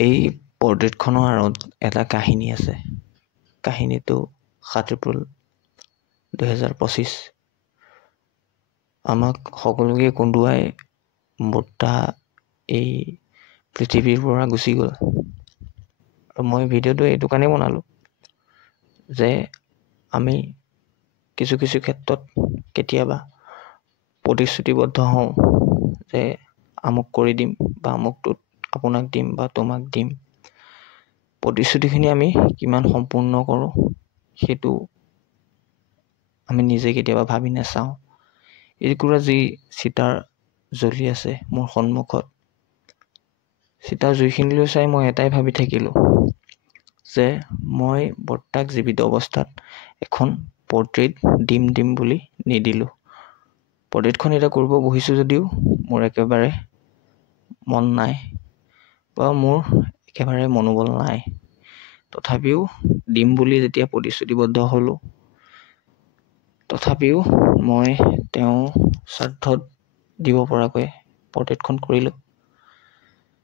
এই পৰ্ট্ৰেটখনৰ আঁৰত এটা কাহিনী আছে। কাহিনীটো 7 এপ্ৰিল 2025 আমাক সকলোকে কন্দুৱাই বৰ্তা এই পৃথিৱীৰ পৰা গুচি গ'ল। আৰু মই ভিডিঅ'টো এইটো কাৰণেই বনালোঁ যে আমি কিছু ক্ষেত্ৰত কেতিয়াবা প্ৰতিশ্ৰুতিবদ্ধ হওঁ যে আমুক কৰি দিম বা আমুকটোত আপোনাক দিম বা তোমাক দিম। প্ৰতিশ্ৰুতিখিনি আমি কিমান সম্পূৰ্ণ কৰোঁ সেইটো আমি নিজে কেতিয়াবা ভাবি নাচাওঁ। একুৰা যি চিতাৰ জ্বলি আছে মোৰ সন্মুখত, চিতাৰ জুইখিনিলৈ চাই মই এটাই ভাবি থাকিলোঁ যে মই বৰ্তাক জীৱিত অৱস্থাত এখন পৰ্ট্ৰেট দিম বুলি নিদিলোঁ। পৰ্ট্ৰেটখন এতিয়া কৰিব বহিছোঁ যদিও মোৰ একেবাৰে মন নাই বা মোৰ একেবাৰে মনোবল নাই। তথাপিও দিম বুলি যেতিয়া প্ৰতিশ্ৰুতিবদ্ধ হ'লোঁ, তথাপিও মই তেওঁ স্বাৰ্থত দিব পৰাকৈ পৰ্ট্ৰেটখন কৰিলোঁ।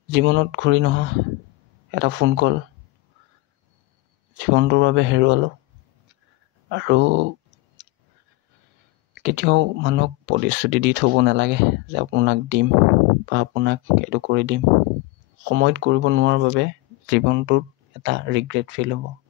জীৱনত ঘূৰি নহা এটা ফোন কল জীৱনটোৰ বাবে হেৰুৱালোঁ। আৰু কেতিয়াও মানুহক প্ৰতিশ্ৰুতি দি থ'ব নালাগে যে আপোনাক দিম বা আপোনাক এইটো কৰি দিম। সময়ত কৰিব নোৱাৰাৰ বাবে জীৱনটোত এটা ৰিগ্ৰেট ফিল হ'ব।